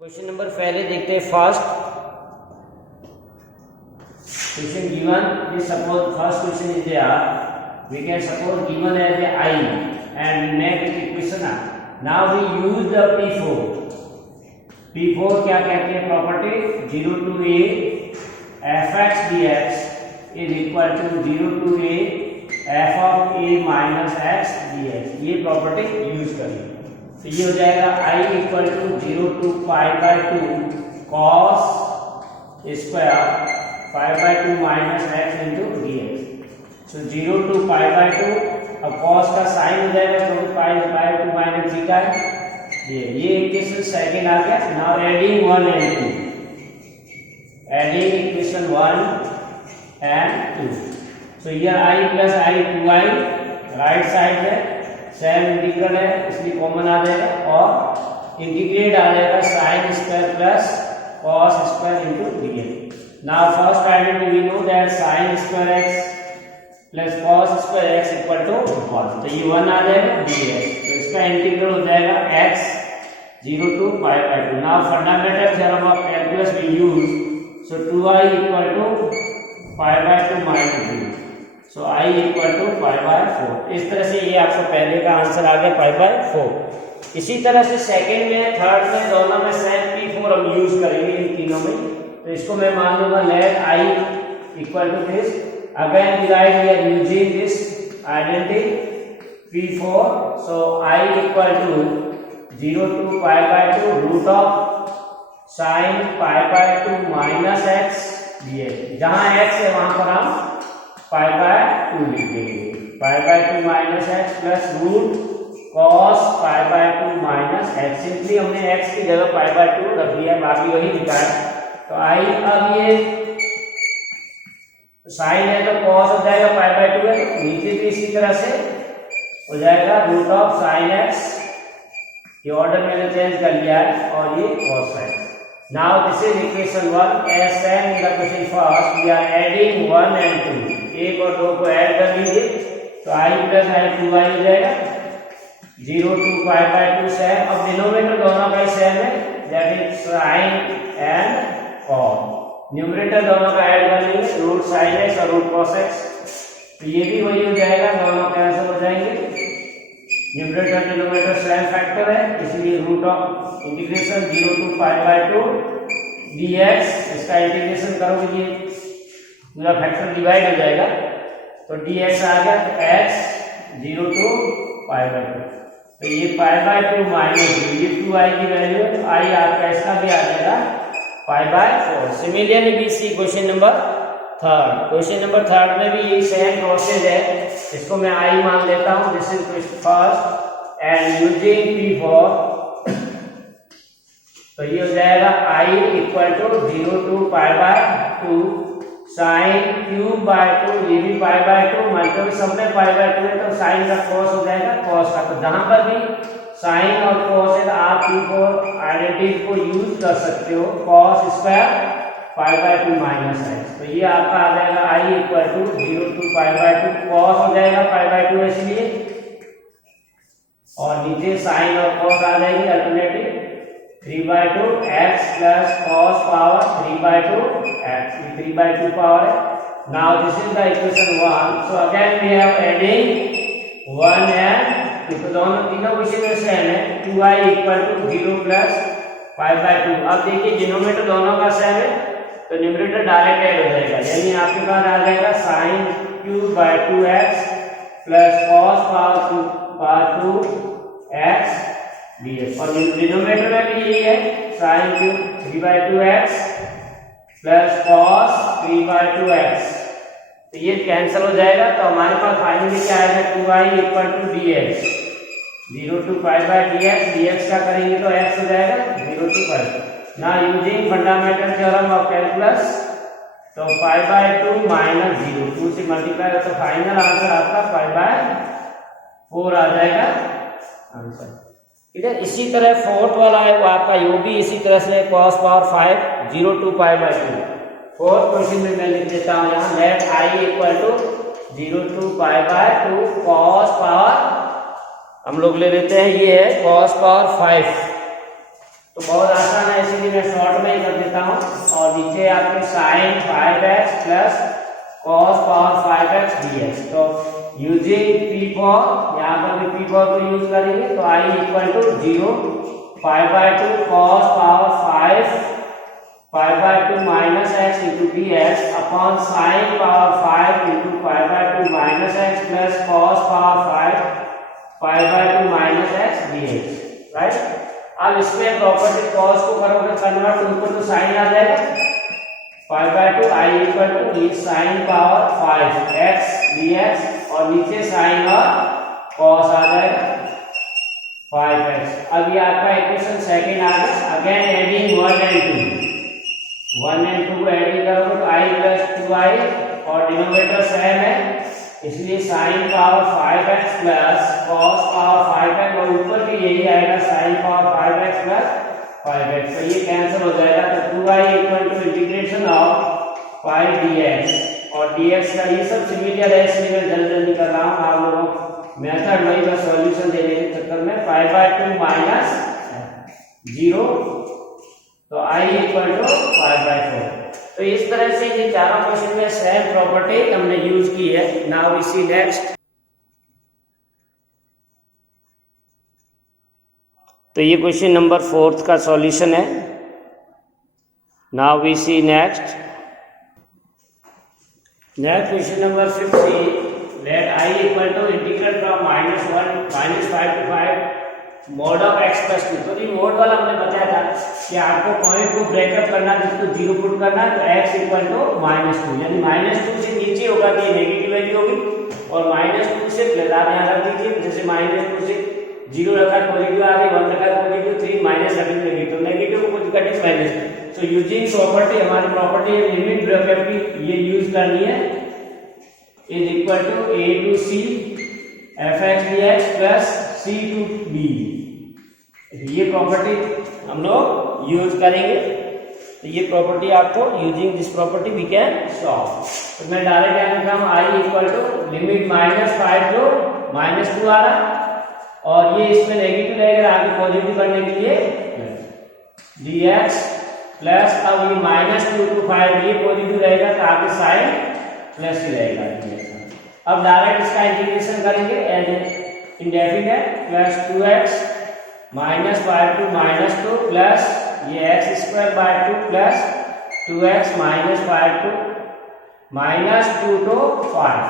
Question number पहले देखते हैं first question given is suppose first question is there, we can suppose given as a I and we make it equation. Now we use the P4 क्या कहते हैं property 0 to a fx dx is equal to 0 to a f of a minus x dx, ये property use करेंगे। तो ये हो जाएगा I equal to 0 to pi by 2 cos square pi by 2 minus x into D x. So 0 to pi by 2, अब cos का sign हो जाएगा तो पाई बाय 2 माइनस थीटा है, ये इक्वेशन सेकंड आ गया। Now adding 1 and 2, adding equation 1 and 2। So ये I plus I 2i right side है, सेम इंटीग्रल है इसलिए कॉमन आ जाएगा और इंटीग्रेट आ जाएगा sine square plus cos square into dx। Now first identity we know that sine square x plus cos square x equal to 1, तो ये 1 आ जाएगा dx। तो इसका इंटीग्रल हो जाएगा x 0 to pi by 2। Now fundamental theorem of calculus we use, so 2i equal to pi by 2 minus 0, so I equal to pi by 4। इस तरह से ये आपका पहले का आंसर आ गया पाई बाय 4। इसी तरह से सेकंड में थर्ड में दोनों में सेम P4 हम यूज करेंगे इन तीनों में। तो इसको मैं मान लूंगा let I equal to this, again we write here using this identity P4, so I equal to 0 to pi by 2 root of sine pi by 2 minus x dx। जहां x है वहां पर हम पाई बाय 2 लिख देंगे, pi by 2 minus x plus root cos pi by 2 minus x. Simply हमने x की जगह पाई बाय 2 रख दिया, बाकी वही लिखा है। तो I अब ये साइन है तो कॉस हो जाएगा पाई बाय 2 है, नीचे भी इसी तरह से हो जाएगा रूट ऑफ साइन एक्स, ये ऑर्डर मैंने चेंज कर लिया है, और ये cos x. Now this is equation 1 as same in the question first, we are adding 1 and 2, एक और दो को ऐड कर लीजिए तो I प्लस I 2i हो जाएगा 0 to पाई बाय 2 सेम। अब डिनोमिनेटर दोनों का ही सेम है, that is sine and cos. Numerator दोनों का ऐड कर लेंगे रूट साइन एक्स और रूट कॉस एक्स, तो ये भी वही हो जाएगा, दोनों कैंसिल हो जाएंगे। न्यूमरेटर डिनोमिनेटर सेम फैक्टर है इसलिए root of integration 0 to pi by 2 dx, इसका इंटीग्रेशन करोगे ये पूरा फैक्टर डिवाइड हो जाएगा तो dx आ गया, तो x 0 to पाई बाय 2, तो ये पाई बाय 2 माइनस ये 2i की वैल्यू है, तो i आपका इसका भी आ जाएगा पाई बाय 4। सिमिलरली भी सी question number third, question number third में भी ये सेम प्रोसेस है, इसको मैं i मान लेता हूं, this is question first and using P4, तो ये हो जाएगा I equal to 0 to pi by 2 sine cube by 2, ये भी पाई बाय 2 मतलब सब में पाई बाय 2 है, तो साइन का कॉस हो जाएगा कॉस का। तो जहां पर भी साइन और कॉस है तो आप P4 आइडेंटिटी को यूज कर सकते हो, cos square pi by 2 minus x. तो ये आपका आ जाएगा I equal to 0 to pi by 2 cos हो जाएगा पाई बाय 2 इसलिए, और नीचे साइन और कॉस आ जाएगी alternative 3 by 2 x plus cos power 3 by 2 x, 3 by 2 power है। Now this is the equation 1, so again we have adding 1 and 2, तो दोनों तीनों विषय में सेम है, 2i equal to 0 plus pi by 2। अब देखिए डिनोमिनेटर दोनों का सेम है तो न्यूमरेटर डायरेक्ट ऐड हो जाएगा, यानी आपके पास आ जाएगा sine cube by 2x plus cos power 2 x dx, और डिनोमिनेटर में भी यही है sine cube 3 by 2x plus cos 3 by 2x, तो ये कैंसिल हो जाएगा। तो हमारे पास फाइनली क्या आएगा 2i equal to dx, 0 to pi by dx का करेंगे तो x हो जाएगा 0 to पाई। ना using fundamental theorem of calculus, तो पाई बाय 2 माइनस 0, 2 से मल्टीप्लाई हो तो फाइनल आंसर आपका पाई बाय 4 आ जाएगा आंसर। ठीक है, इसी तरह फोर्थ वाला है वो आपका यो भी इसी तरह से cos power 5 0 to pi by 2। Fourth question में मैं लिख देता हूं यहाँ let I equal to 0 to pi by 2 cos power, हम लोग ले लेते हैं ये है कॉस पावर 5 तो बहुत आसान है, इसीलिए मैं शॉर्ट में ही कर देता हूँ। और नीचे आपके sin 5x plus cos power 5x dx। तो यूजिंग पी फॉर, यहाँ पर भी पी फॉर को यूज करेंगे, तो i equal to 0 5/2 cos power 5/2 minus x into dx upon sin power 5 into 5/2 minus x plus cos power 5/2 minus x dx, right. अब इसमें property cos को करोगे कन्वर्ट तो ऊपर तो sin आ जाएगा 5/2 i equal to sin power 5x dx और नीचे sin और cos आ जाएगा 5x। अब ये आपका इक्वेशन सेकंड आ गया। अगेन एडिंग 1 and 2 को एडिंग करोगे तो i प्लस 2i और डिनोमिनेटर सेम है, इसलिए sin power 5x plus cos power 5x और ऊपर भी यही आएगा sin power 5x plus 5x। तो ये कैंसिल हो जाएगा, तो 2i equal to integration of 5 dx और dx का ये सब सिमिलर है, इसलिए मैं जल्दी जल्दी कर रहा हूँ। आप लोगों को मेथड वही का सॉल्यूशन देने के चक्कर में 5/2 माइनस 0 तो i इक्वल टू 5/4। तो इस तरह से ये चारों क्वेश्चन में सेम प्रॉपर्टी हमने यूज की है। Now we see next. तो ये क्वेश्चन नंबर 4 का सॉल्यूशन है। Now we see next question number 50। Let i equal to integral from -1 -5 to 5 mod of x plus 2। तो ये मोड वाला हमने बताया था कि आपको पॉइंट को ब्रेकअप करना है, जिसको 0 पुट करना है, तो x इक्वल टू -2 यानी -2 से नीचे होगा तो ये नेगेटिव वैल्यू होगी और -2 से प्लस आप यहाँ रख दीजिए। जैसे -2 से 0 रखा पॉजिटिव आ गई, 1 रखा पॉजिटिव, 3 माइनस रखेंगे नेगेटिव, नेगेटिव को कुछ cutting minus. So using property, हमारी प्रॉपर्टी लिमिट ब्रेकअप की ये यूज करनी है, is equal to a to c fx dx plus c to b। ये प्रॉपर्टी हम लोग यूज करेंगे। तो ये प्रॉपर्टी आपको using this property we can solve. तो मैं डायरेक्ट यहाँ लिखा हूँ i इक्वल टू लिमिट -5 जो -2 आ रहा और ये इसमें नेगेटिव रहेगा, आगे पॉजिटिव करने के लिए dx प्लस अब ये -2 to 5 ये पॉजिटिव रहेगा तो आगे साइन प्लस ही रहेगा। अब डायरेक्ट इसका इंटीग्रेशन करेंगे as indefinite plus 2x -5 to -2 plus ये x² 2 plus 2x -5 to -2 to 5।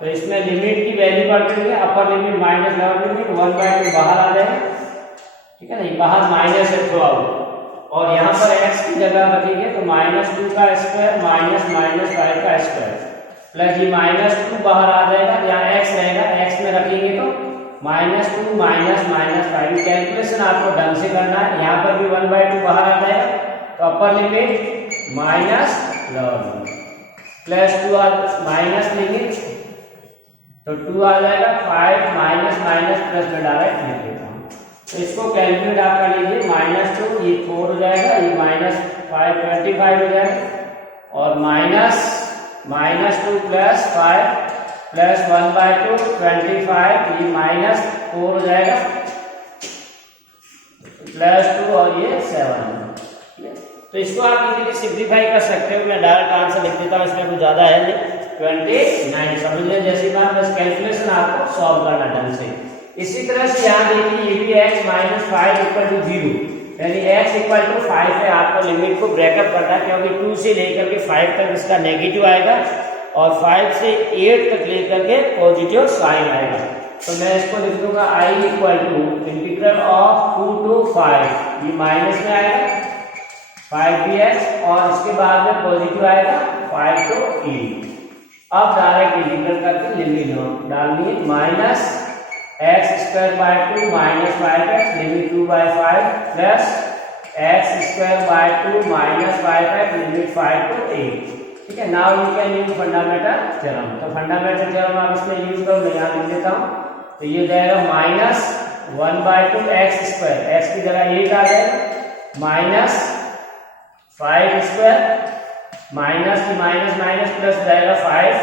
तो इसमें लिमिट की वैल्यू कर देंगे, upper limit minus lower limit 1/2 बाहर आ जाएगा, ठीक है ना, बाहर माइनस है थ्रू आउट और यहाँ पर x की जगह रखेंगे तो -2 का स्क्वायर माइनस -5 का स्क्वायर प्लस ये -2 बाहर आ जाएगा, यहाँ x रहेगा, x में रखेंगे तो -2 माइनस -5। कैलकुलेशन आपको ढंग से करना है, यहाँ पर भी 1/2 बाहर आ जाएगा तो upper limit minus lower limit plus 2 minus लेंगे तो 2 आ जाएगा, 5 माइनस प्लस में डायरेक्ट लिख देता हूँ। तो इसको कैलकुलेट आप कर लीजिए, -2 ये 4 हो जाएगा, ये -5 25 हो जाएगा और -2 प्लस 5 प्लस 1/2 25 ये -4 हो जाएगा प्लस 2 और ये 7। तो इसको आप इजीली सिंप्लीफाई कर सकते हो। मैं डायरेक्ट आंसर लिख देता हूँ, इसमें कुछ ज्यादा है नहीं, 29 समझ लें जैसी बात, बस कैलकुलेशन आपको सॉल्व करना ढंग से। इसी तरह से यहाँ देखिए ये भी x -5 इक्वल टू 0 यानी x इक्वल टू 5 है, आपको लिमिट को ब्रेकअप करना है क्योंकि 2 से लेकर के 5 तक इसका नेगेटिव आएगा और 5 से 8 तक लेकर के पॉजिटिव साइन आएगा। तो मैं इसको लिख दूंगा i equal to integral of 2 to 5 ये माइनस में आएगा 5 dx और इसके बाद में पॉजिटिव आएगा 5 to 8। अब डायरेक्ट इंटीग्रल करके लिमिट डालनी है -x² 2 minus 5x limit 2/5 plus x² 2 minus 5x limit 5 to 8। ठीक है, now you can use fundamental theorem. तो फंडामेंटल थ्योरम आप इसमें यूज करो, मैं यहाँ लिख देता हूँ। तो ये जाएगा -1/2 x², x की जगह 8 आ जाएगा माइनस 5² माइनस की माइनस प्लस जाएगा 5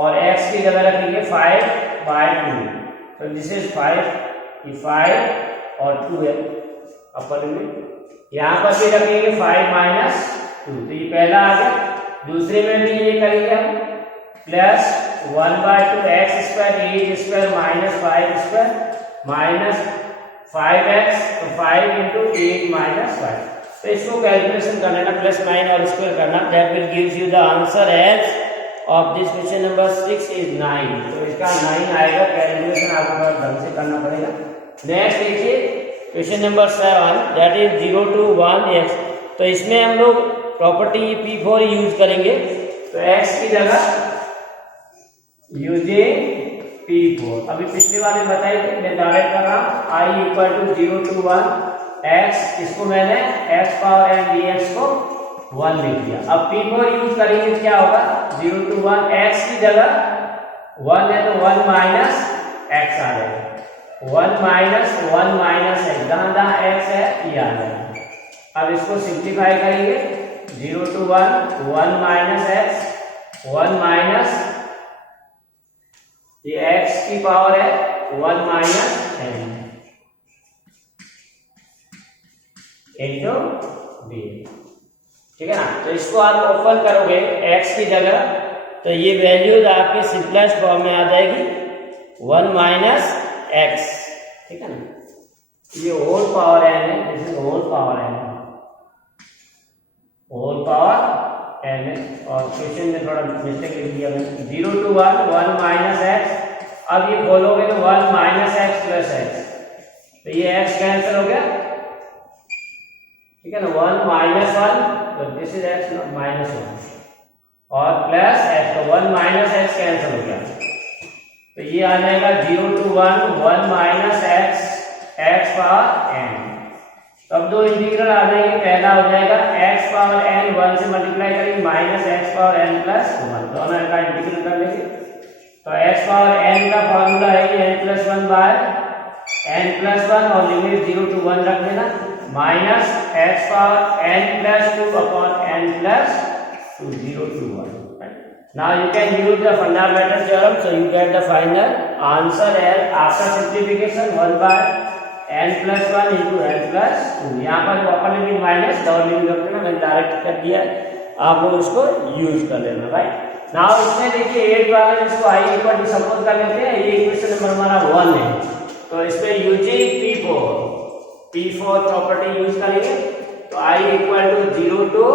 और x की जगह रखेंगे 5/2। तो दिस इज 5 ये 5 और 2 है अपर लिमिट। यहाँ पर भी रखेंगे 5 माइनस 2, तो ये पहला आ गया। दूसरे में भी ये करेंगे हम plus 1/2 x square a square minus 5 square minus 5x, तो 5 इंटू 8 माइनस 5। तो इसको कैलकुलेशन करना है, प्लस 9 और स्क्वायर करना। That will gives you the answer as of this question number 6 is 9। तो इसका 9 आएगा। कैलकुलेशन आपको थोड़ा ढंग से करना पड़ेगा। नेक्स्ट देखिए question number 7, that is 0 to 1 x। तो इसमें हम लोग प्रॉपर्टी P4 यूज करेंगे। तो x की जगह यूजिंग P4, अभी पिछले वाले बताई थी, मैं डायरेक्ट कर रहा हूँ। I equal to 0 to 1 x, इसको मैंने x पावर n dx को 1 लिख दिया। अब P4 यूज करेंगे, क्या होगा 0 to 1 x की जगह 1 है तो 1 माइनस x आ जाएगा। 1 माइनस x, जहां x है ये आ जाएगा। अब इसको सिंप्लीफाई करेंगे। 0 to 1 माइनस x, 1 माइनस ये x की पावर है 1 माइनस n इंटू b, ठीक है ना। तो इसको आप ओपन करोगे x की जगह, तो ये वैल्यूज आपकी सिंपलेस्ट फॉर्म में आ जाएगी 1 माइनस x, ठीक है ना। ये होल पावर n है, this is whole power n, whole power n है। और क्वेश्चन में थोड़ा मिस्टेक लिख दिया मैंने। 0 to 1 माइनस x, अब ये खोलोगे तो 1 माइनस x प्लस x, तो ये x कैंसिल हो गया, ठीक है ना। 1 माइनस 1, तो दिस इज x माइनस 1 और प्लस x, तो 1 माइनस x कैंसिल हो गया। तो ये आ जाएगा 0 to 1 minus x power n। तो अब दो इंटीग्रल आ जाएंगे। पहला हो जाएगा x पावर n 1 से मल्टीप्लाई करेंगे minus x power n plus 1, दोनों का इंटीग्रल कर लेंगे। तो x पावर n का फॉर्मूला है n plus 1 by n plus 1 और लिमिट 0 to 1 रख देना, minus x power n plus 2 upon n plus 2, 0 to 1। Now you can use the fundamental theorem, so you get the final answer as after simplification 1 by n plus 1 into n plus 2। यहाँ पर upper limit minus double limit रख देना, मैंने direct कर दिया है, आप लोग इसको यूज कर लेना, राइट। नाउ इसमें देखिए 8 वाला जिसको i इक्वल टू सपोज कर लेते हैं, ये इक्वेशन नंबर हमारा 1 है। तो इसमें यूजिंग P4 प्रॉपर्टी यूज करेंगे। तो i equal to 0 to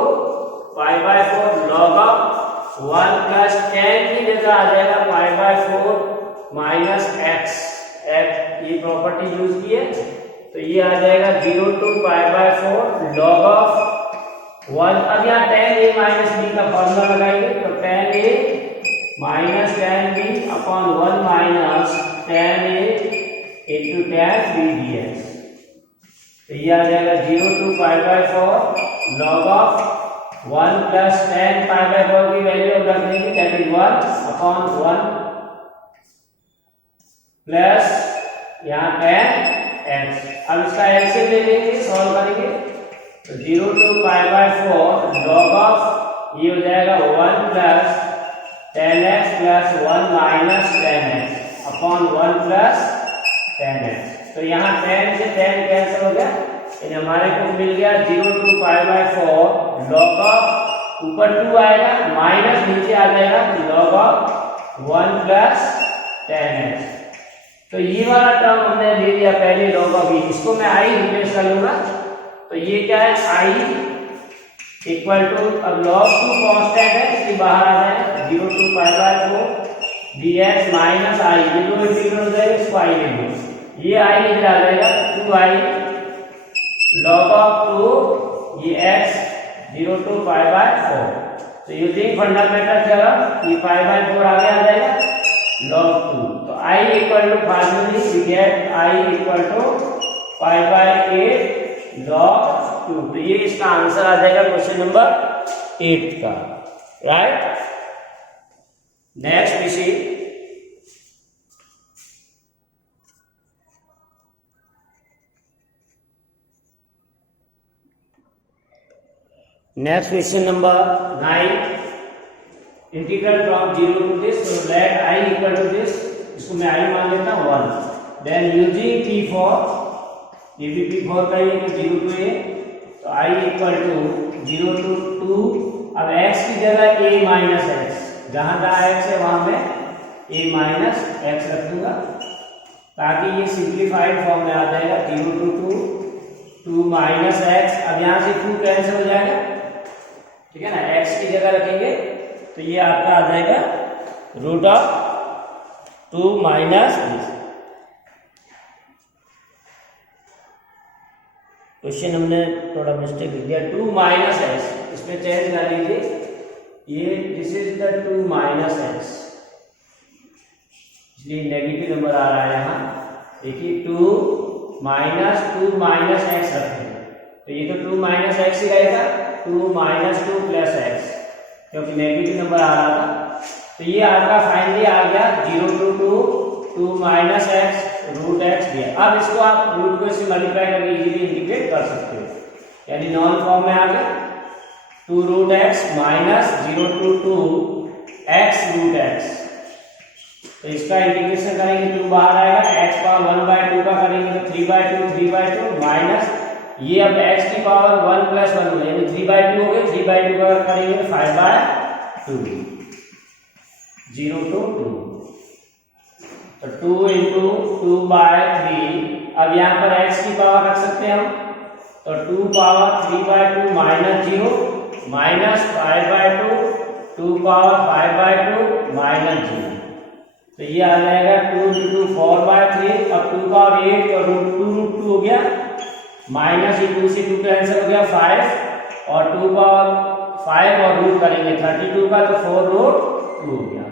5/4 log of 1 plus 10 की जगह आ जाएगा 5/4 माइनस x, ये प्रॉपर्टी यूज की है। तो ये आ जाएगा 0 to 5/4 log ऑफ 1। अब यहाँ tan a माइनस b का फॉर्मूला लगाएंगे, तो tan a minus tan b upon 1 minus tan a into tan b dx। तो ये आ जाएगा 0 to 5/4 log of 1 plus tan 5/4 की वैल्यू रख देंगे, दैट इज 1 अपॉन 1 प्लस यहाँ tan x। अब इसका एलसीएम ले लेंगे, सॉल्व करेंगे। तो 0 to 5/4 log ऑफ ये हो जाएगा 1 plus tan x plus 1 minus tan x upon 1 plus tan x। तो यहाँ tan से tan कैंसिल हो गया, हमारे को मिल गया 0 to 5/4 log ऑफ, ऊपर 2 आएगा माइनस नीचे आ जाएगा log of 1 plus tan x। तो ये वाला टर्म हमने ले लिया पहले log ऑफ, इसको मैं i रिप्लेस कर लूंगा। तो ये क्या है i इक्वल टू, अब log 2 कांस्टेंट है इसलिए बाहर आ जाएगा 0 to 5/4 dx माइनस i, ये दो इंटीग्रल हो जाएगा, इसको i ले लो, ये i इधर आ जाएगा 2i log ऑफ 2 ये x 0 to 5/4। तो यूजिंग फंडामेंटल थ्योरम ये 5/4 आगे आ जाएगा log 2। तो i equal to formula we get i equal to 5/8 log 2। तो ये इसका आंसर आ जाएगा क्वेश्चन नंबर 8 का, right. Next we see next question number 9, integral from 0 to this, so let I equal to this, इसको मैं I मान लेता हूँ 1। then using P4 ये भी P4 का ही है कि 0 to a, तो I इक्वल टू 0 to 2। अब x की जगह a माइनस एक्स, जहां जहां x है वहां मैं a माइनस एक्स रख दूंगा ताकि ये सिंप्लीफाइड फॉर्म में आ जाएगा। 0 to 2 माइनस एक्स, अब यहाँ से 2 कैंसिल हो जाएगा, ठीक है ना, x की जगह रखेंगे तो ये आपका आ जाएगा रूट ऑफ 2 माइनस, क्वेश्चन हमने थोड़ा मिस्टेक लिख दिया, 2 माइनस एक्स, इसमें चेंज कर लीजिए, ये this is the 2 minus x, इसलिए नेगेटिव नंबर आ रहा है यहाँ। देखिए 2 माइनस एक्स रखेंगे तो ये तो 2 माइनस एक्स ही रहेगा, 2 माइनस 2 प्लस एक्स, क्योंकि नेगेटिव नंबर आ रहा था। तो ये आपका फाइनली आ गया 0 to 2 minus x root x दिया। अब इसको आप रूट को इससे मल्टीप्लाई करके इजीली इंटीग्रेट कर सकते हो, यानी नॉन फॉर्म में आ गया 2 root x minus 0 to 2 x root x. तो इसका इंटीग्रेशन करेंगे 2 बाहर आएगा, एक्स पावर 1/2 का करेंगे तो 3/2 माइनस ये अब x की पावर 1 + 1 हो गया, यानी 3/2 हो गया, 3/2 का करेंगे तो 5/2, 0 to 2, तो 2 × 2/3। अब यहाँ पर x की पावर रख सकते हैं हम, तो 2 power 3/2 minus 0 minus 5/2, 2 power 5/2 minus 0, तो ये आ जाएगा 2 × 2 4/3। अब 2 पावर 8 तो √2 हो गया, माइनस ये 2 से 2 कैंसिल हो गया 5, और 2 पावर 5 और रूट करेंगे 32 का तो 4√2 हो गया,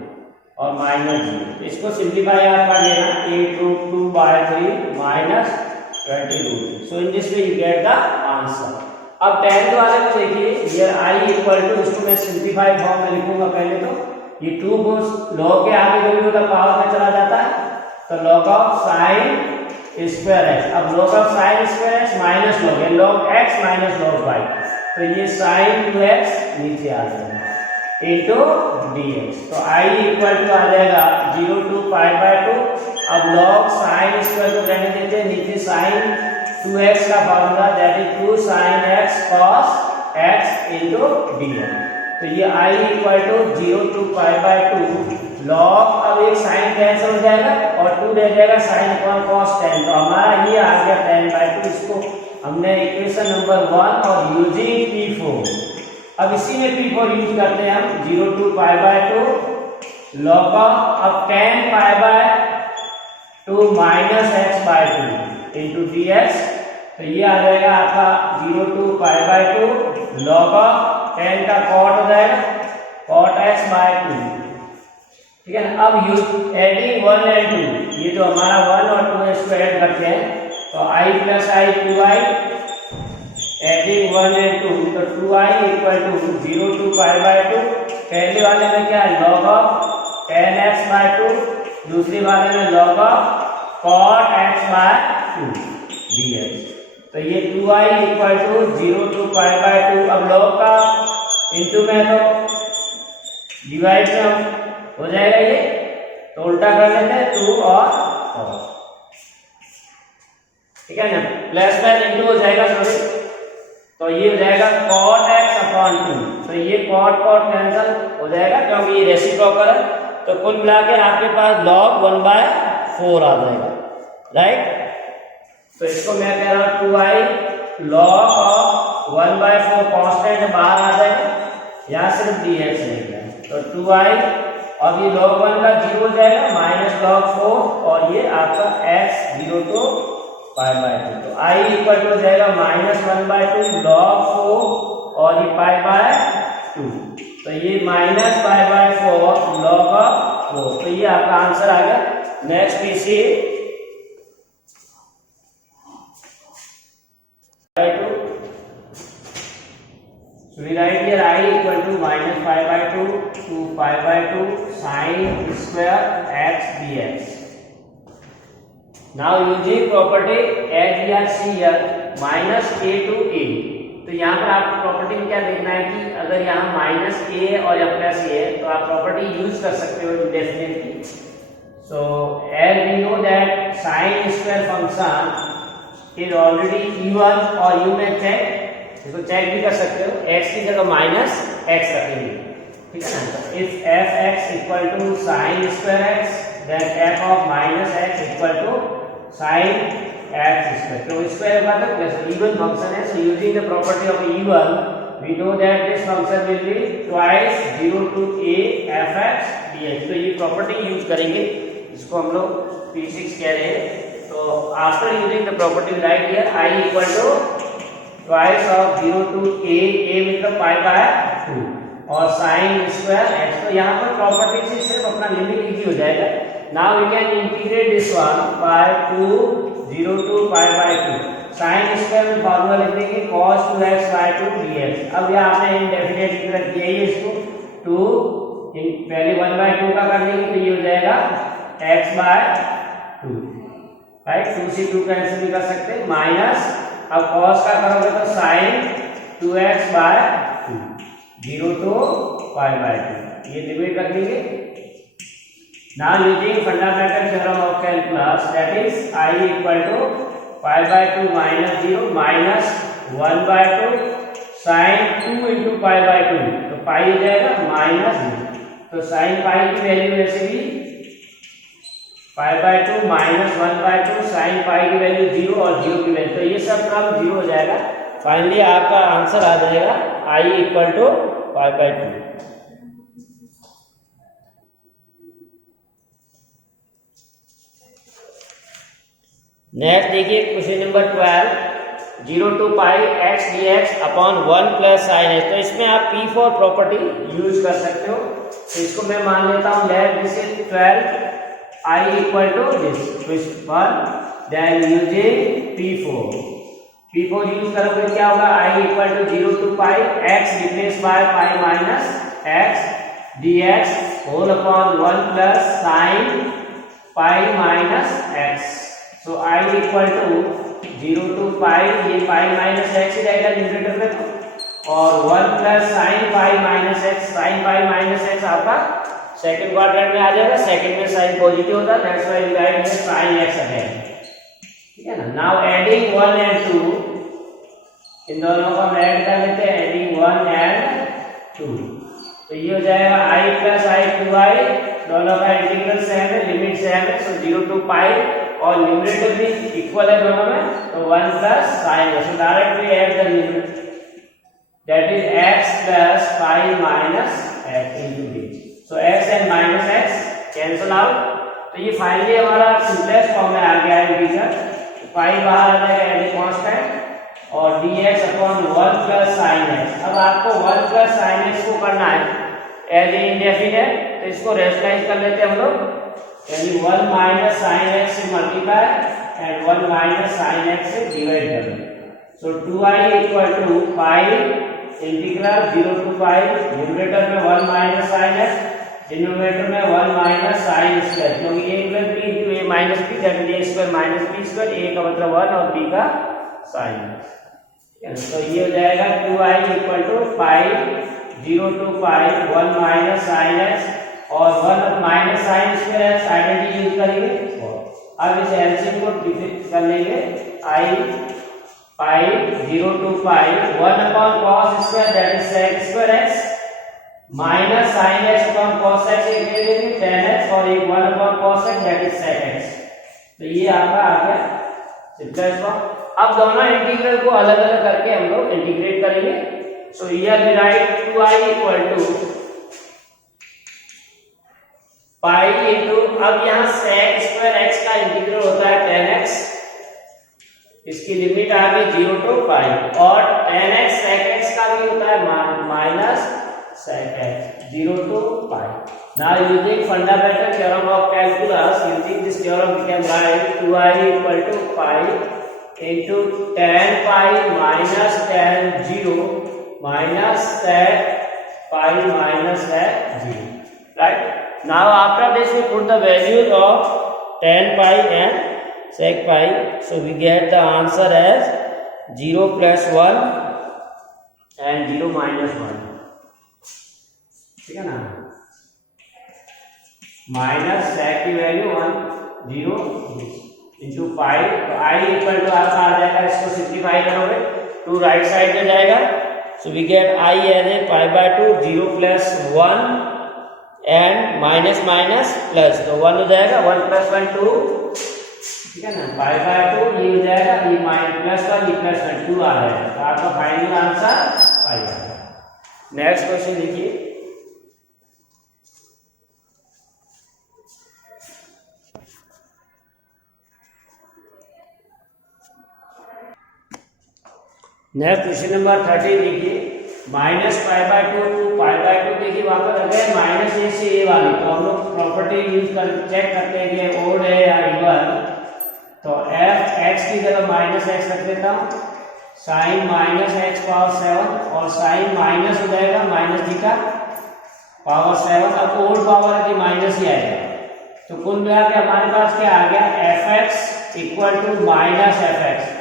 और माइनस 0। तो इसको सिंप्लीफाई आप कर लेना, 8√2/3 minus 20√3। So in this way you get the answer. अब 10th वाले को देखिए, हियर I इक्वल टू, इसको मैं सिंप्लीफाइड फॉर्म में लिखूंगा पहले, तो ये 2 को लॉग के आगे जो भी होता पावर में चला जाता है, तो log of sign square x. अब log of sign square x minus log है, log x minus log y, तो ये साइन 2x नीचे आ जाएगा इनटू dx। तो I इक्वल टू आ जाएगा 0 to π/2। अब log साइन स्क्वायर को रहने देते हैं, नीचे साइन 2x का formula, that is 2 sin x cos x into dx। तो ये I equal to 0 to π/2 log, अब एक साइन कैंसिल हो जाएगा और 2 रह जाएगा sin / cos 10, तो हमारा ये आ गया 10/2। इसको हमने इक्वेशन नंबर 1 और यूजिंग P4, अब इसी में P4 यूज करते हैं हम, 0 to π/2 log ऑफ, अब 10 π/2 माइनस x/2 इनटू dx, तो ये आ जाएगा आपका 0 to π/2 log ऑफ 10 का cot हो जाएगा cot x/2, ठीक है ना। अब यूज एडिंग 1 and 2, ये जो हमारा 1 और 2 इसको ऐड करते हैं, तो I + I 2i, adding 1 and 2, तो 2i इक्वल टू 0 to π/2। पहले वाले में क्या है, log ऑफ 10x/2, दूसरी वाले में log of cot x/2 dx। तो ये 2i इक्वल टू 0 to π/2। अब log का इंटू में तो डिवाइड में हो जाएगा, ये तो उल्टा कर लेते हैं 2 और cos, ठीक है ना, प्लस में इंटू हो जाएगा, सॉरी, तो ये हो जाएगा cot x/2। तो ये cot कैंसिल हो जाएगा क्योंकि ये रेसिप्रोकल है, तो कुल मिला के आपके पास log 1/4 आ जाएगा, राइट। तो इसको मैं कह रहा हूं 2i log ऑफ 1/4 कांस्टेंट बाहर आ जाएगा, यहाँ सिर्फ dx रहेगा, तो 2i, अब ये log 1 का 0 हो जाएगा माइनस log 4, और ये आपका x 0 to π/2, तो I इक्वल टू हो जाएगा -1/2 log 4 और ये π/2, तो ये -π/4 log ऑफ 4, तो ये आपका आंसर आ गया। Next PC So we write here I equal to -π/2 to π/2 sin square x dx. Now using property as we are see here -a to a, तो यहाँ पर आपको प्रॉपर्टी में क्या देखना है कि अगर यहाँ -a और या +a है तो आप प्रॉपर्टी यूज कर सकते हो definitely. So as we know that sin square function is already even, और यू में चेक, इसको चेक भी कर सकते हो, x की जगह माइनस x रखेंगे, ठीक है ना। तो if f x equal to sine square x, then f of minus x equal to sine x square. तो स्क्वायर का मतलब प्लस इवन फंक्शन है, so using the property of even we know that this function will be twice 0 to a f x dx। तो ये property use करेंगे, इसको हम लोग P6 कह रहे हैं। तो after using the property right here i equal to twice of 0 to a मतलब पाई बाय 2 और साइन स्क्वायर x। तो यहाँ पर प्रॉपर्टी से सिर्फ अपना लिमिट इजी हो जाएगा। Now we can integrate this one by 2 0 to pi by 2। Sine square में फॉर्मूला लिख देंगे cos 2x by 2 dx। अब यहाँ आपने इंडेफिनेट की तरह किया ही इसको 2 पहले 1 by 2 का कर देंगे, तो ये हो जाएगा x by 2, राइट। 2 से 2 कैंसिल भी कर सकते हैं, माइनस अब cos का करोगे तो sin 2x by 2 0 to pi by 2, ये लिमिट रख देंगे। Now using fundamental theorem of calculus that is i equal to pi by 2 minus 0 minus 1 by 2 sine 2 into pi by 2, तो पाई हो जाएगा माइनस 0। तो साइन पाई की वैल्यू वैसे भी pi by 2 minus 1 by 2 sine pi की वैल्यू 0 और 0 की वैल्यू, तो ये सब टर्म 0 हो जाएगा। फाइनली आपका आंसर आ जाएगा i equal to pi by 2। Next देखिए question number 12, 0 to pi x dx upon 1 plus sine है। तो इसमें आप P4 प्रॉपर्टी यूज कर सकते हो। तो इसको मैं मान लेता हूँ let this is 12 i equal to this 1, then using P4 use करोगे क्या होगा, i equal to 0 to pi x replace by pi minus x dx whole upon 1 plus sine pi minus x। So i equal to 0 to pi, ये pi minus x ही रहेगा numerator में, तो और 1 plus sine pi minus x, sine pi minus x आपका second quadrant में आ जाएगा। Second में साइन पॉजिटिव होता है, that's why we write here sine x again, ठीक है ना। नाउ एडिंग 1 एंड 2, इन दोनों को हम ऐड कर लेते हैं, एडिंग 1 एंड 2, तो ये हो जाएगा i प्लस i 2i, दोनों का इंटीग्रल सेम है, लिमिट सेम है, सो 0 to पाई और न्यूमरेटर भी इक्वल है दोनों में, तो 1 प्लस साइन है। सो directly add the limit that is x plus pi minus x into d। So x and minus x cancel out, तो ये फाइनली हमारा सिंपलेस्ट फॉर्म में आ गया है इंटीग्रल। पाई बाहर आ जाएगा एज ए कांस्टेंट और dx upon 1 plus sign x। अब आपको 1 प्लस साइन x को करना है एज ए इंडेफिनेट, तो इसको रेशनलाइज कर लेते हैं हम लोग, यानी 1 माइनस साइन एक्स से multiply and 1 minus sine x से डिवाइड कर लो। So 2i equal to pi integral 0 to पाई, न्यूमरेटर में 1 माइनस साइन एक्स, डिनोमिनेटर में 1 माइनस साइन स्क्वायर, क्योंकि a plus b into a minus b that is a square minus b square, a का मतलब 1 और b का sine x. तो ये हो जाएगा 2i equal to pi 0 to pi 1 minus sine x और 1 minus sine square x identity use करेंगे। अब इस एलसीएम को डिफाइन कर लेंगे, i pi 0 to pi 1 upon cos square that is sec square x minus sin x upon cos x, एक ले लेंगे tan x और एक 1 upon cos x that is sec x। तो ये आपका आ गया सिंपलेस्ट फॉर्म। अब दोनों इंटीग्रल को अलग अलग करके हम लोग इंटीग्रेट करेंगे। So here we write 2i equal to pi into, अब यहाँ sec स्क्वायर x का इंटीग्रल होता है tan x, इसकी लिमिट आ गई 0 to पाई, और tan x sec x का भी होता है minus sec x 0 to pi. Now using fundamental theorem of calculus, using this theorem we can write 2i equal to pi into tan pi minus tan 0 minus sec pi minus sec 0, right. Now after this we put the values of tan pi and sec pi, so we get the answer as 0 plus 1 and 0 minus 1, ठीक है ना। Minus sec की value 1 0, into pi, तो I equal to आपका आ जाएगा, इसको simplify करोगे 2 राइट साइड में जाएगा, so we get I as a pi by 2, 0 plus 1 and minus minus plus, तो 1 हो जाएगा, 1 प्लस 1 2, ठीक है ना, पाई बाय 2 ये हो जाएगा, ये माइनस प्लस 1 ये प्लस 1 2 आ जाएगा, तो आपका फाइनल आंसर पाई आएगा। नेक्स्ट क्वेश्चन देखिए, नेक्स्ट क्वेश्चन नंबर 13 देखिए, minus pi by 2 to pi by 2, देखिए वहां पर अगर माइनस ए से ए वाली, तो हम लोग प्रॉपर्टी यूज कर चेक करते हैं कि ओड है या इवन, तो एफ एक्स की जगह माइनस एक्स रख देता हूँ, साइन माइनस एक्स पावर 7 और साइन माइनस हो जाएगा माइनस थीटा पावर 7, अब ओड पावर है कि माइनस ही आएगा, तो कुल मिला के हमारे पास क्या आ गया, f x equal to minus f x,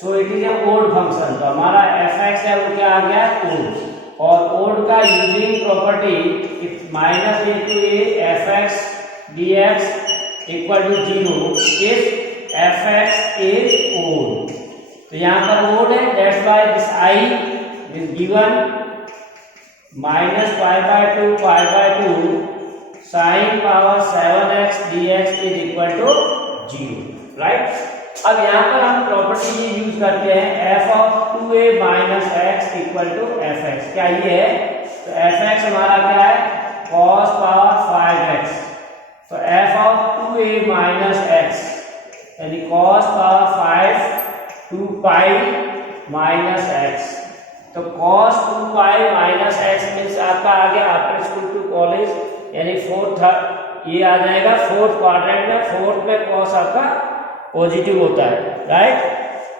so it is a odd function, तो हमारा एफ एक्स है वो क्या आ गया, ओड, और ओड का using property minus into a f x d x equal to 0 if f x is odd, तो यहाँ पर ओड है, that's why this I is given minus pi by 2 pi by 2 sine power 7x dx is equal to 0, right. अब यहाँ पर हम property use करते हैं f of 2a minus x equal to f x, क्या ये है, तो एफ एक्स हमारा क्या है, कॉस पावर 5x, तो f of 2a minus x यानी cos power 5 2 pi minus x, तो cos 2 pi minus x means आपका आ गया आफ्टर स्कूल टू कॉलेज, यानी फोर्थ ये आ जाएगा फोर्थ क्वाड्रेंट में, फोर्थ में कॉस आपका पॉजिटिव होता है, राइट,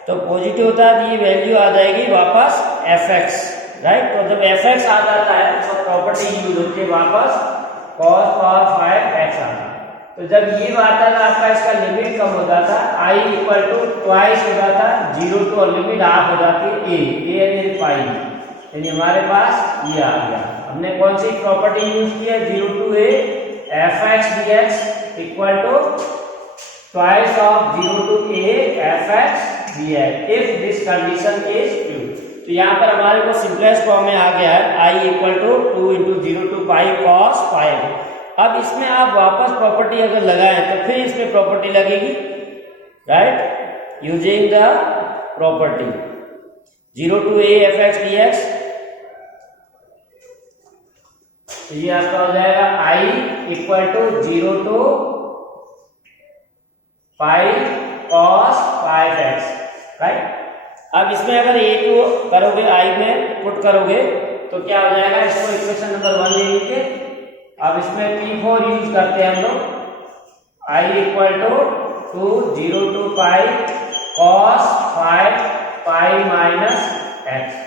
तो पॉजिटिव होता है तो ये वैल्यू आ जाएगी वापस एफ एक्स, राइट, तो जब एफ एक्स आ जाता है तो प्रॉपर्टी यूज होती है वापस कॉस पावर 5x आता है, तो जब ये आता है आपका इसका लिमिट कम हो जाता है, आई इक्वल टू ट्वाइस हो जाता है 0 टू और लिमिट हाफ हो जाती है ए यानी पाई, यानी हमारे पास ये आ गया, हमने कौन सी प्रॉपर्टी यूज की है, 0 to a f x d x equal to twice of 0 to a fx dx if this condition is true, तो यहाँ पर हमारे को सिंपलेस्ट फॉर्म में आ गया है i equal to 2 into 0 to pi cos 5, अब इसमें आप वापस प्रॉपर्टी अगर लगाएं तो फिर इसमें प्रॉपर्टी लगेगी, right, using the property 0 to a fx dx, तो ये आपका हो जाएगा i equal to 0 to pi cos 5x, right. अब इसमें अगर a2 करोगे i में पुट करोगे तो क्या हो जाएगा, इसको इक्वेशन नंबर 1 ले लीजिए, अब इसमें p4 यूज करते हैं हम लोग, i equal to 0 to pi cos 5 pi minus x,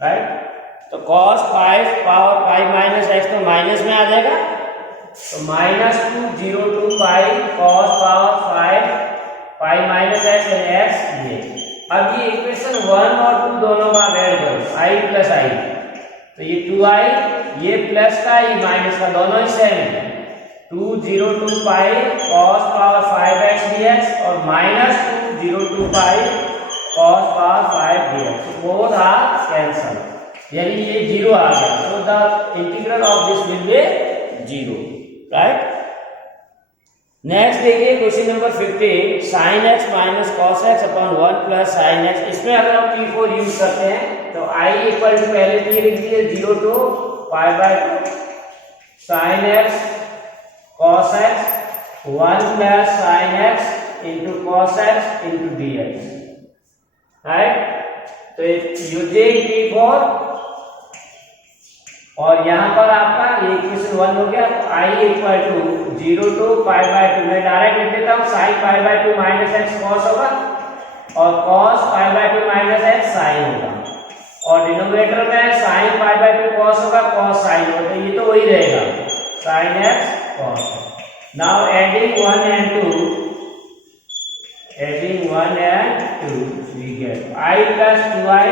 right, तो cos 5 power pi minus x तो माइनस में आ जाएगा, तो minus 2 0 to pi cos power 5 pi minus x and x ये, अब ये इक्वेशन 1 और 2 दोनों का ऐड करो i प्लस i, तो ये 2i ये प्लस का ये माइनस का दोनों ही सेम है, 2 0 to pi cos power 5x dx और minus 2 0 to pi cos power 5 dx, both are cancel, यानी ये 0 आ गया, so the integral of this will be 0, right. Next देखिए question number 15, sine x minus cos x upon 1 plus sine x, इसमें अगर हम p4 use करते हैं तो i इक्वल टू पहले दिए लिख दिए 0 to pi by 2 sine x cos x 1 plus sine x into cos x into dx, right, तो यूजिंग p4 और यहाँ पर आपका ये इक्वेशन 1 हो गया, तो i equal to 0 to pi by 2, मैं डायरेक्ट लिख देता हूँ, sine pi by 2 minus x cos होगा और cos pi by 2 minus x sine होगा, और डिनोमिनेटर में साइन पाई बाय 2 कॉस होगा कॉस साइन होगा, तो ये तो वही रहेगा sine x cos, now adding 1 and 2 we get i plus 2i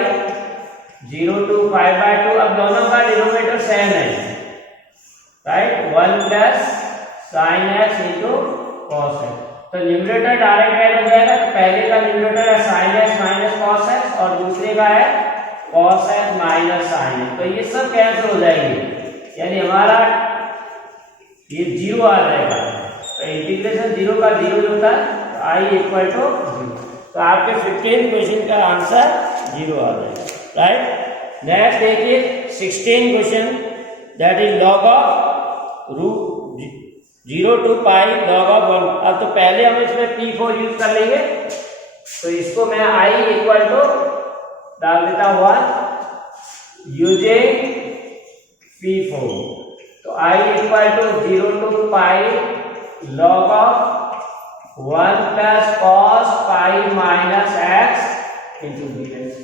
0 to pi by 2, अब दोनों का डिनोमिनेटर सेम है, right, 1 plus sine x into cos x, तो न्यूमरेटर डायरेक्ट ऐड हो जाएगा। तो पहले का न्यूमरेटर है sin x minus cos x और दूसरे का है cos x minus sin x। तो ये सब कैंसिल हो जाएंगे, यानी हमारा ये जीरो आ जाएगा। तो इंटीग्रेशन जीरो का जीरो जो होता है i इक्वल टू 0। तो आपके 15 क्वेश्चन का आंसर जीरो आ जाएगा, राइट। नेक्स्ट देखिए 16 question, that is log of root 0 to pi log of 1। अब तो पहले हम इसमें P4 यूज कर लेंगे, तो इसको मैं i इक्वल टू डाल देता हूँ 1 यूजिंग P4। तो i equal to 0 to pi log of 1 plus cos pi minus x into dx।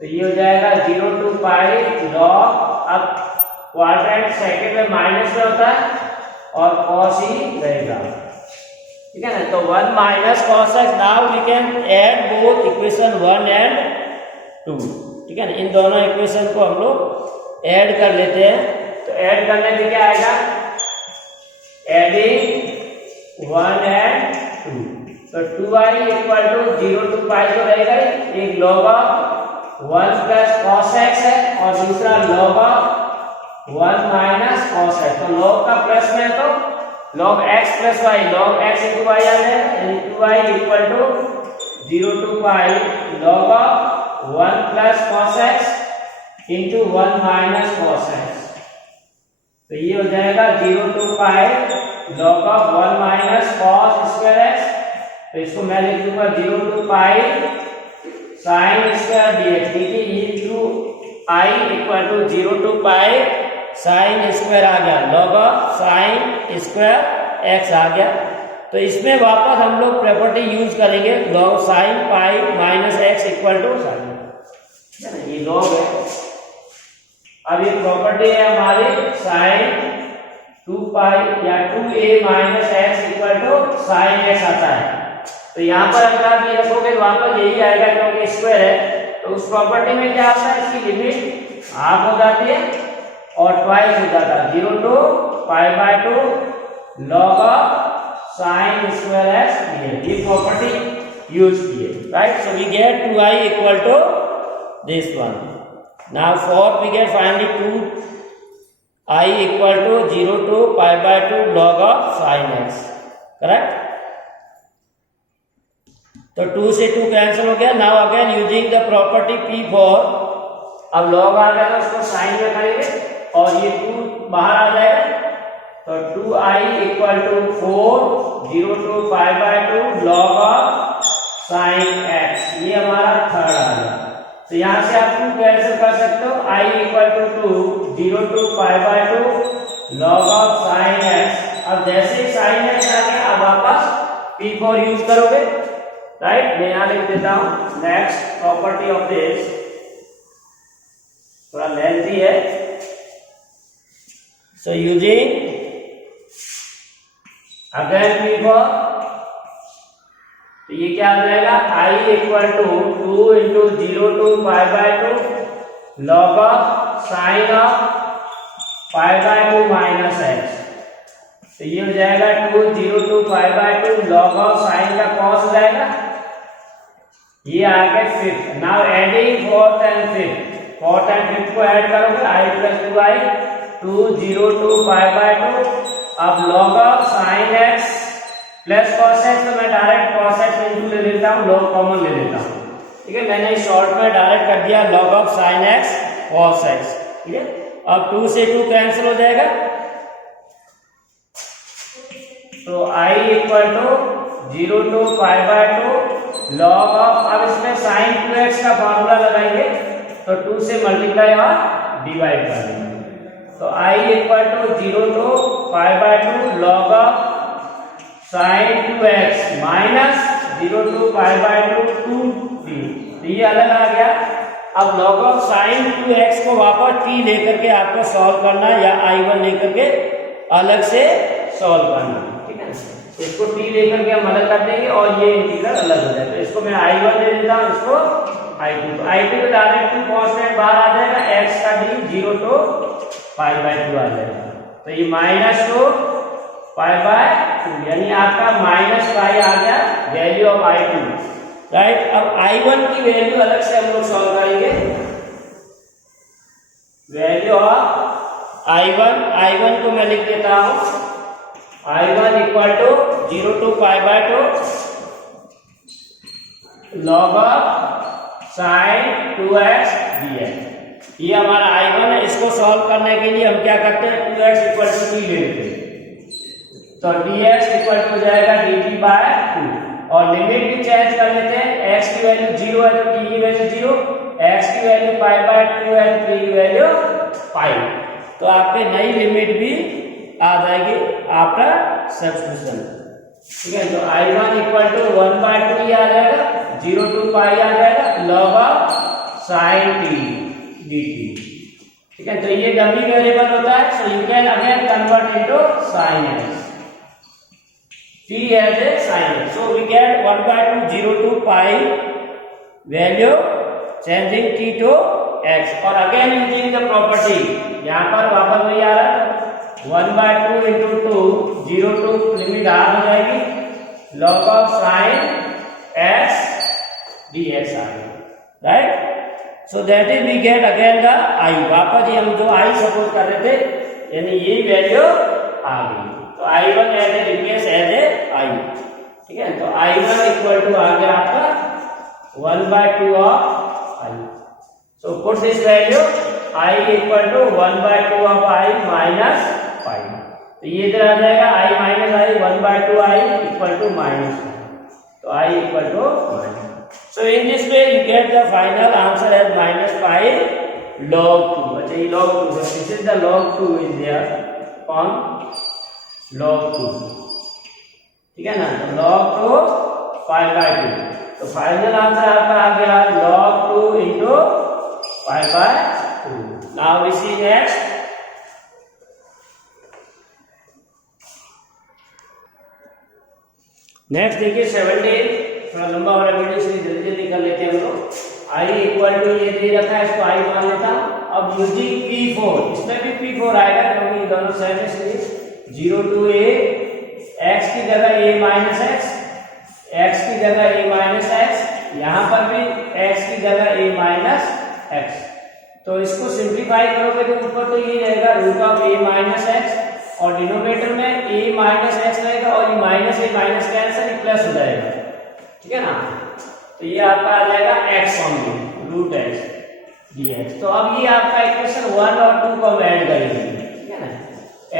तो ये हो जाएगा 0 to पाई log, अब क्वाड्रेंट सेकंड में माइनस में होता है और cos ही रहेगा, ठीक है ना। तो 1 minus cos x, now we can add both equation 1 and 2, ठीक है ना। इन दोनों इक्वेशन को हम लोग ऐड कर लेते हैं। तो ऐड करने में क्या आएगा, एडिंग 1 एंड 2। तो 2i इक्वल टू 0 to पाई तो रहेगा ही, एक log of 1 plus cos x है और दूसरा log of 1 minus cos x। तो log का प्लस में तो log x plus y, log x into y आ जाएगा, यानी 2i equal to 0 to pi log of 1 plus cos x into 1 minus cos x। तो ये हो जाएगा 0 to pi log of 1 minus cos square x। तो इसको मैं लिख दूंगा 0 to pi sin square dx। देखिए ये two i equal to 0 to pi sin square आ गया, log of sin square x आ गया। तो इसमें वापस हम लोग प्रॉपर्टी यूज करेंगे, log sin pi minus x equal to sin, ये log है। अब ये प्रॉपर्टी है हमारी sin 2 पाई या 2a minus x equal to sin x आता है। तो यहाँ पर अगर आप ये रखोगे तो वापस यही आएगा, क्योंकि स्क्वायर है। तो उस प्रॉपर्टी में क्या आता है, इसकी लिमिट हाफ हो जाती है और ट्वाइस हो जाता है, 0 to pi by 2 log of sin square x। ये प्रॉपर्टी यूज की है, right. So we get 2i equal to this one. Now fourth we get finally 2i equal to 0 to pi by 2 log of sin x, correct. तो 2 से 2 cancel हो गया। Now again using the property P4, अब log आ जाएगा, उसको sign में करेंगे और ये 2 बाहर आ जाएगा। तो 2i equal to 4 0 to pi by 2 log of sin x, ये हमारा थर्ड आ गया। तो यहाँ से आप 2 कैंसिल कर सकते हो, i equal to 2 0 to pi by 2 log of sin x। अब जैसे ही sin x आ गया, अब वापस P4 यूज करोगे, राइट। मैं यहाँ लिख देता हूं नेक्स्ट प्रॉपर्टी ऑफ दिस, थोड़ा लेंथी है। सो यूजिंग अगेन P4, तो ये क्या आ जाएगा, i equal to 2 into 0 to pi by 2 log of sine of pi by 2 minus x। तो ये हो जाएगा 2 0 to pi by 2 log of sine का cos हो जाएगा। ये आ गया fifth. Now adding fourth and fifth, fourth and fifth को ऐड करोगे, i plus 2i 2 0 to pi by 2। अब log of sin x plus cos x, तो मैं डायरेक्ट cos x इंटू ले लेता हूँ, log कॉमन ले लेता हूँ, ठीक है। मैंने शॉर्ट में डायरेक्ट कर दिया log of sin x cos x, ठीक है। अब 2 से 2 कैंसिल हो जाएगा, तो i equal to 0 to pi by 2 log of, अब इसमें sin 2x का फॉर्मूला लगाएंगे, तो 2 से मल्टीप्लाई और डिवाइड कर देंगे। तो i equal to 0 to pi by 2 log of sin 2x minus 0 to pi by 2 2t। तो ये अलग आ गया। अब log ऑफ sin 2x को वापस t लेकर के आपको सॉल्व करना है, या i1 लेकर के अलग से सॉल्व करना, ठीक है। इसको t लेकर के हम अलग कर देंगे और ये इंटीग्रल अलग हो जाएगा। तो इसको मैं i1 ले लेता हूँ, इसको i2। तो i2 तो डायरेक्ट कांस्टेंट बाहर आ जाएगा, x का d 0 to पाई बाय 2 आ जाएगा। तो ये -2 पाई बाय 2, यानी आपका माइनस पाई आ गया वैल्यू ऑफ I2, राइट। अब I1 की वैल्यू अलग से हम लोग सॉल्व करेंगे। वैल्यू ऑफ I1 को मैं लिख देता हूं, I1 equal to 0 to π/2 log of sin 2x dx। ये हमारा I1 है। इसको सॉल्व करने के लिए हम क्या करते हैं, 2x इक्वल टू t ले लेते हैं, तो dx इक्वल टू हो जाएगा dt/2, और लिमिट भी चेंज कर लेते हैं। x की वैल्यू 0 है तो t की वैल्यू 0, x की वैल्यू π/2 है तो t की वैल्यू पाई, तो आपके नई लिमिट भी आ जाएगी आफ्टर सब्स्टिट्यूशन, ठीक है। तो I1 इक्वल टू 1/2 ही आ जाएगा, 0 to π आ जाएगा, log of sin t dt, ठीक है। तो ये डमी वेरिएबल होता है, so you can again convert into sin x, t as a sin x, so we get 1/2 0 to π value changing t to x, और again using the property, यहाँ पर वापस वही आ रहा है 1/2 into 2 0 to लिमिट r हो जाएगी, log of sin x dx आ गई, right. So that is we get again the I, वापस ये हम जो I सपोज कर रहे थे यानी ये वैल्यू आ गई, तो I1 as a replace as a I, ठीक है। तो I1 इक्वल टू आ गया आपका 1/2 of I, so put this value I equal to 1/2 of I minus pi, तो ये इधर आ जाएगा I minus I, 1/2 I equal to minus, तो I equal to minus. So in this way you get the final answer as minus pi log 2. अच्छा ये log 2, so this is the log 2 is there on log 2, ठीक है ना, तो log 2 pi/2, तो final answer आपका आ गया log 2 into pi/2। Now we see next, देखिए 17, थोड़ा लंबा हो रहा है वीडियो, इसलिए जल्दी जल्दी कर लेते हैं हम लोग। I इक्वल टू ये दे रखा है, इसको I मान लेता हूँ। अब यूजिंग P4, इसमें भी P4 आएगा क्योंकि दोनों सेम है, इसलिए 0 to a, x की जगह a माइनस x की जगह a माइनस x, यहाँ पर भी x की जगह a माइनस x, तो इसको सिंप्लीफाई करोगे तो ऊपर तो ये रहेगा root of a minus x, और डिनोमिनेटर में a माइनस x रहेगा, और ये minus a minus cancel plus हो जाएगा, ठीक है ना। तो ये आपका आ जाएगा x only, root x dx। तो अब ये आपका इक्वेशन 1 और 2 को हम ऐड करेंगे, ठीक है ना,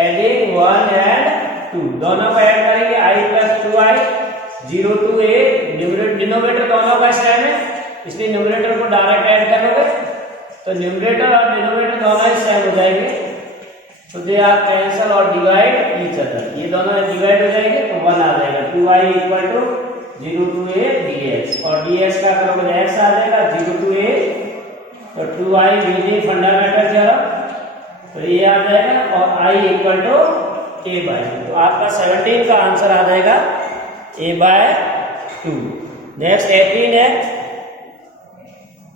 एडिंग 1 एंड 2, दोनों को ऐड करेंगे, I plus 2i 0 to a, denominator दोनों का सेम है इसलिए न्यूमरेटर को डायरेक्ट ऐड करोगे तो न्यूमरेटर और डिनोमिनेटर दोनों ही सेम हो जाएंगे, तो दे आर कैंसल और डिवाइड ईच अदर, ये दोनों डिवाइड हो जाएंगे तो 1 आ जाएगा, 2i equal to 0 to a dx, और dx का करोगे x आ जाएगा 0 to a, तो 2i यूजिंग फंडामेंटल थ्योरम, तो ये आ जाएगा, और i इक्वल टू a/2, तो आपका 17 का आंसर आ जाएगा a/2। नेक्स्ट 18 है,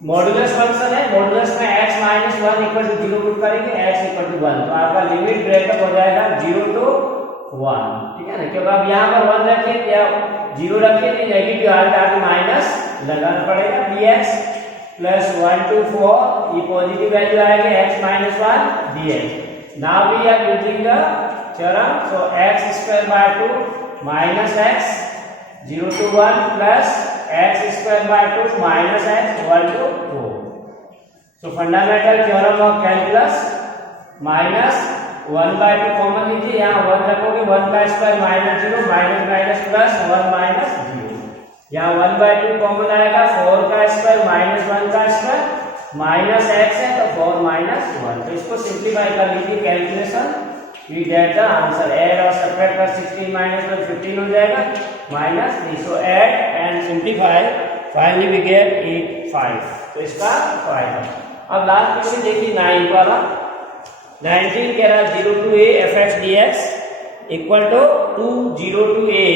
मॉडुलस फंक्शन है, मॉडुलस में x minus 1 equal to 0 put करेंगे, x इक्वल टू 1, तो आपका लिमिट ब्रेकअप हो जाएगा 0 to 1, ठीक है ना, क्योंकि अब यहाँ पर 1 रखिए या 0 रखिए तो नेगेटिव आ जाएगा, माइनस लगाना पड़ेगा, dx प्लस 1 to 4, ये पॉजिटिव वैल्यू आएगी x minus 1 dx। Now we are using the theorem, so x square by 2 minus x 0 to 1 plus x square by 2 minus x 1 to 4। So fundamental theorem of calculus, minus 1/2 common लीजिए, यहाँ 1 रखोगे, 1 का square minus 0, minus minus plus 1 minus 0, यहाँ 1/2 common आएगा, 4 का square minus 1 का square minus x है तो 4 माइनस 1, तो इसको सिंप्लीफाई कर लीजिए calculation, we get the answer, add और subtract कर 16 minus 1 15 हो जाएगा minus 3, so add and simplify, finally we get 8/5, तो इसका 5। अब लास्ट क्वेश्चन देखिए 9 वाला, 19 कह रहा है 0 to a fx dx equal to 0 to a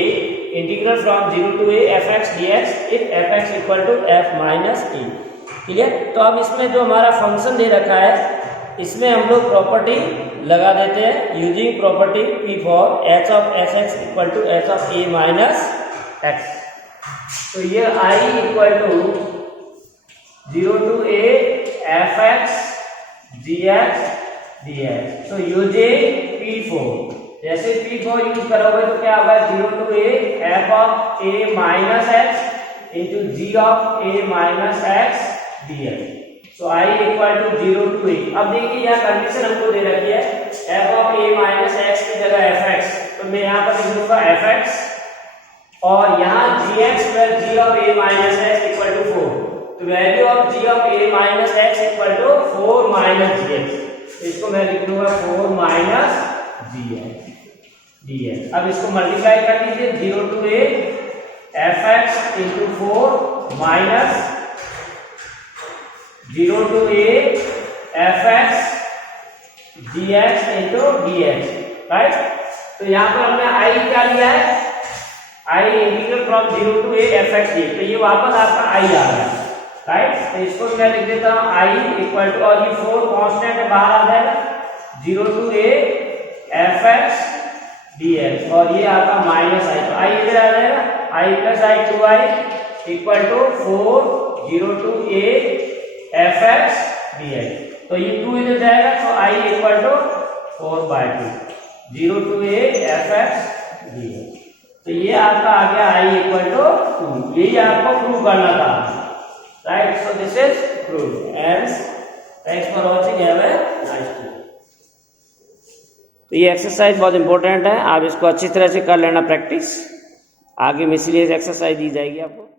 integral from 0 to a fx dx if fx equal to f minus t, clear. तो अब इसमें जो हमारा फंक्शन दे रखा है इसमें हम लोग प्रॉपर्टी लगा देते हैं using property P for h of Sx equal to h of a minus x। तो ये I equal to 0 to a fx dx dx। तो यूजिंग P4, जैसे P4 यूज करोगे तो क्या होगा 0 to a f of a minus x into g of a minus x dx। तो I equal to 0 to a। अब देखिए यहाँ कंडीशन हमको दे रखी है f of a minus x की जगह fx, तो मैं यहाँ पर लिख दूंगा fx और यहाँ gx plus g of a minus x equal to 4। तो value of g of a minus x equal to 4 minus gx। इसको मैं लिख दूंगा 4 माइनस dx। अब इसको मल्टीप्लाई कर दीजिए 0 to a fx into 4 minus 0 to a fx dx into dx, right. तो यहाँ पर हमने i क्या लिया है, i integral from 0 to a fx dx, तो ये वापस आपका i आ गया, राइट। तो इसको मैं लिख देता हूँ i इक्वल टू, और ये 4 कांस्टेंट है बाहर आ जाएगा 0 to a fx dx और ये आपका माइनस i, तो i इधर आ जाएगा i plus i 2i equal to 4 0 to a fx dx। तो ये 2 इधर जाएगा तो i equal to 4/2 0 to a fx dx। तो ये आपका आ गया i इक्वल टू 2। यही आपको प्रूव करना था, right. So this is prove and thanks for watching, have a nice day. तो ये एक्सरसाइज बहुत इंपॉर्टेंट है, आप इसको अच्छी तरह से कर लेना प्रैक्टिस, आगे मिसलिनियस एक्सरसाइज दी जाएगी आपको।